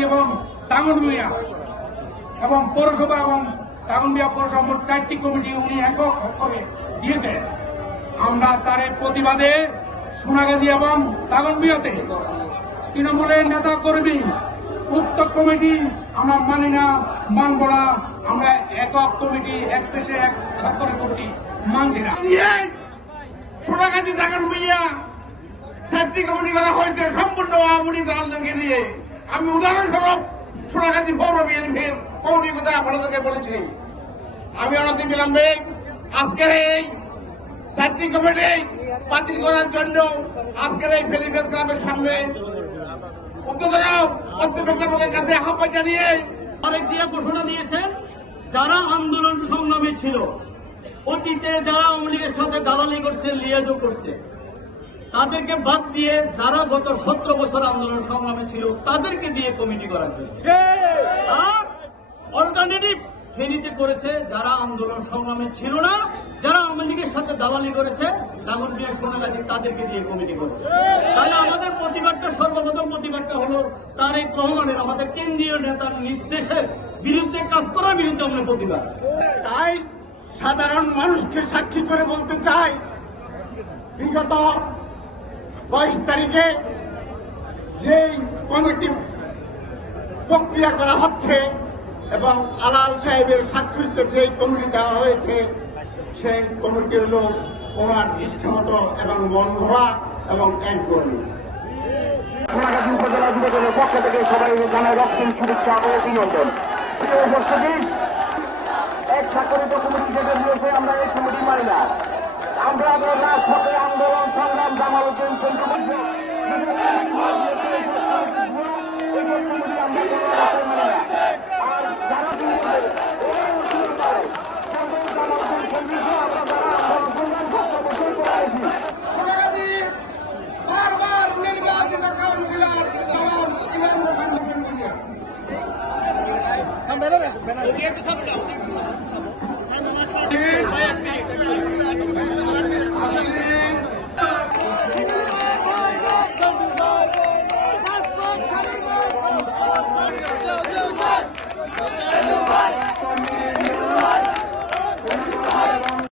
সোনাগাজী এবং টাঙ্গনবিয়া এবং পৌরসভা এবং টাঙ্গনবিয়া পৌরসভা মোট 4টি কমিটি উনি একক করে দিয়েছে। আমরা তার প্রতিবাদে সোনাগাজী এবং টাঙ্গনবিয়াতে তৃণমূলের নেতা কর্মী উক্ত কমিটি আমরা মানি না, মানব না। আমরা একক কমিটি, এক পেশে এক স্বাক্ষর কমিটি মানছি না। সোনাগাজী টাঙ্গনবিয়া 4টি কমিটি করা হয়েছে সম্পূর্ণ আওয়ামী দলকে দিয়ে। আমি উদাহরণস্বরূপ সোনাগাজী পৌর বিএনপির কমিটির কথা আপনাদেরকে বলেছি। আমি অনতি বিলম্বে আজকের এই 4টি কমিটি বাতিল করার জন্য আজকের এই ফেরি প্রেস ক্লাবের সামনে উদ্যোতন কর্তৃপক্ষের কাছে আহ্বান জানিয়ে আরেকটি ঘোষণা দিয়েছেন, যারা আন্দোলন সংগ্রামে ছিল, অতীতে যারা আওয়ামী লীগের সাথে দালালি করছে, লিয়াজও করছে, তাদেরকে বাদ দিয়ে যারা গত 17 বছর আন্দোলন সংগ্রামে ছিল তাদেরকে দিয়ে কমিটি করার জন্য। আর অল্টারনেটিভ ফেরিতে করেছে যারা আন্দোলন সংগ্রামে ছিল না, যারা আওয়ামী লীগের সাথে দালালি করেছে, টাঙ্গনবিয়া সোনাগাজী, তাদেরকে দিয়ে কমিটি করেছে। তাহলে আমাদের প্রতিবাদটা, সর্বপ্রথম প্রতিবাদটা হলো তারেক রহমানের, আমাদের কেন্দ্রীয় নেতার নির্দেশের বিরুদ্ধে কাজ করার বিরুদ্ধে আমরা প্রতিবাদ। তাই সাধারণ মানুষকে সাক্ষী করে বলতে চাই, বিগত 22 তারিখে যেই কমিটি প্রক্রিয়া করা হচ্ছে এবং আলাল সাহেবের স্বাক্ষরিত যে কমিটি দেওয়া হয়েছে, সেই কমিটির লোক ওনার ইচ্ছা মতো এবং মন ভরা এবং এক কর্মী। সোনাগাজী উপজেলা যুবদলের পক্ষ থেকে সবাই জানায় রক্তিম শুভেচ্ছা ও অভিনন্দন। এক স্বাক্ষরিত কমিটি যেটা দিয়েছে, আমরা এই কমিটি মানি না। আমরা রাজপথে আন্দোলন সংগ্রাম জামালউদ্দিন আর যারা বারবার নির্বাচিত কাউন্সিলর